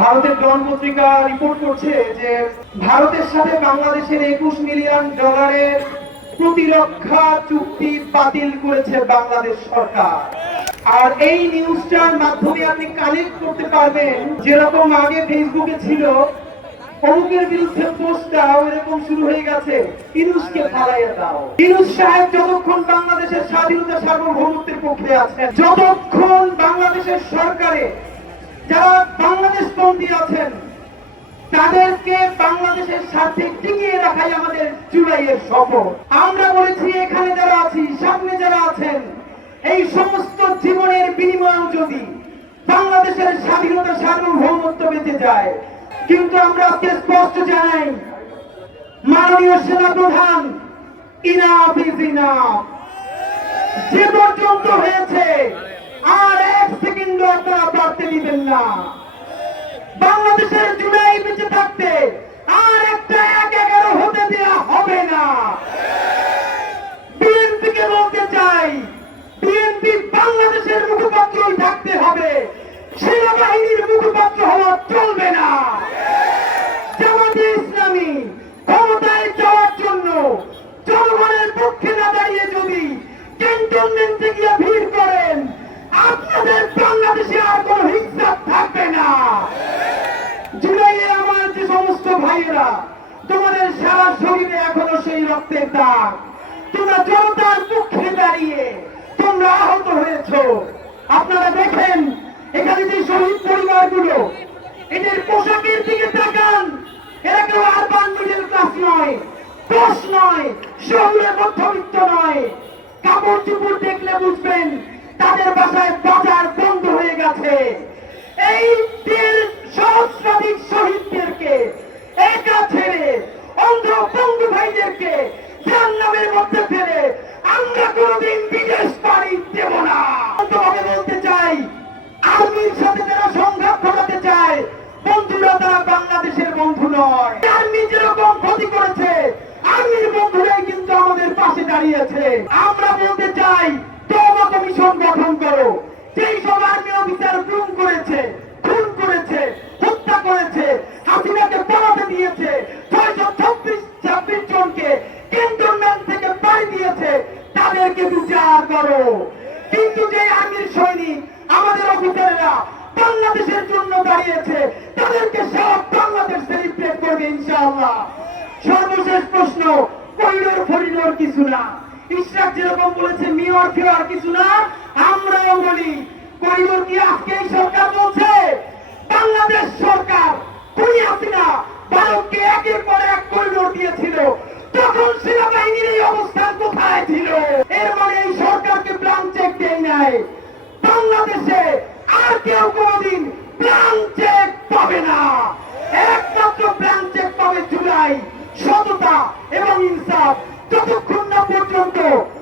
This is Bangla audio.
ভারতের ডন পত্রিকা রিপোর্ট করছে যে ভারতের সাথে বাংলাদেশের একুশ মিলিয়ন ডলারের প্রতিরক্ষা চুক্তি বাতিল করেছে বাংলাদেশ সরকার। আর এই নিউজটার মাধ্যমে আপনি কালেক্ট করতে পারবেন যেরকম আগে ফেসবুকে ছিল, অমুকের বিরুদ্ধে পোস্ট দাও এরকম শুরু হয়ে গেছে ইনুসকে ফালাইয়া দাও। ইনুস সাহেব যতক্ষণ বাংলাদেশের স্বাধীনতা সার্বভৌমত্বের পক্ষে আছেন, যতক্ষণ বাংলাদেশের সরকারে বন্দী আছেন তাদেরকে বাংলাদেশের স্বার্থে টিকিয়ে রাখাই আমাদের জুলাইয়ের শপথ। আমরা বলেছি, এখানে যারা আছি, সামনে যারা আছেন, এই সমস্ত জীবনের বিনিময়েও যদি বাংলাদেশের স্বাধীনতা সার্বভৌমত্ব বেঁচে যায়, কিন্তু আমরা আজকে স্পষ্ট জানাই, মাননীয় সেনা প্রধান ইনাফ ইজ যে পর্যন্ত হয়েছে, আর এক সেকেন্ড আপনারা বাড়তে দিবেন না। বাংলাদেশের জুলাই বেঁচে থাকতে আর একটা এক এগারো হতে দেওয়া হবে না। বিএনপিকে বলতে চাই, বিএনপি বাংলাদেশের মুখপাত্রই থাকতে হবে। সেনাবাহিনীর মুখপাত্র হওয়া চলবে না জামাতে ইসলামী ক্ষমতায় যাওয়ার জন্য জনগণের পক্ষে না দাঁড়িয়ে যদি ক্যান্টনমেন্টে গিয়ে ভিড় করেন আপনাদের বাংলাদেশে আর কোন হিংসা থাকবে না জুলাইয়ে আমার যে সমস্ত ভাইয়েরা তোমাদের সারা শরীরে এখনও সেই রক্তের দাগ। তোমরা জনতার পক্ষে দাঁড়িয়ে তোমরা আহত হয়েছো। আপনারা দেখেন, এখানে যে শহীদ পরিবারগুলো, এদের পোশাকের দিকে তাকান। এরা কেউ আরবান মিডল ক্লাস নয়, দোষ নয়, শহরে মধ্যবিত্ত নয়। কাপড় চুপড় দেখলে বুঝবেন, তাদের বাসায় বাজার বন্ধ হয়ে গেছে। এই দেড় সহস্রাধিক শহীদদেরকে নয়। আর্মি যেরকম ক্ষতি করেছে। আর্মির বন্ধুরাই কিন্তু আমাদের পাশে দাঁড়িয়েছে। আমরা বলতে চাই, তবা কমিশন গঠন করো। যেই সব আর্মি অফিসার গুম করেছে, খুন করেছে, হত্যা করেছে, হাসিনাকে পালাতে দিয়েছে, ছয়শো ছাব্বিশ ছাব্বিশ জনকে ক্যান্টনমেন্ট থেকে বাড়ি দিয়েছে, তাদেরকে বিচার করো। কিন্তু যে আর্মির সৈনিক, আমাদের অফিসারেরা বাংলাদেশের জন্য দাঁড়িয়েছে, তাদেরকে ইনশাআল্লাহ সর্বশেষ প্রশ্ন করিডোর ফরিডোর কিছু না। ইশরাক যেরকম বলেছে, মেয়র ফেয়ার কিছু না, আমরাও বলি করিডোর কি আজকে সরকার বলছে? বাংলাদেশ সরকার, খুনি হাসিনা, ভারতকে একের পর এক করিডোর দিয়েছিল। তখন সেনাবাহিনীর এই অবস্থান কোথায় ছিল? এর মানে এই সরকারকে প্ল্যান চেক দেয় নাই। বাংলাদেশে আর কেউ কোনোদিন প্ল্যান চেক পর্যন্ত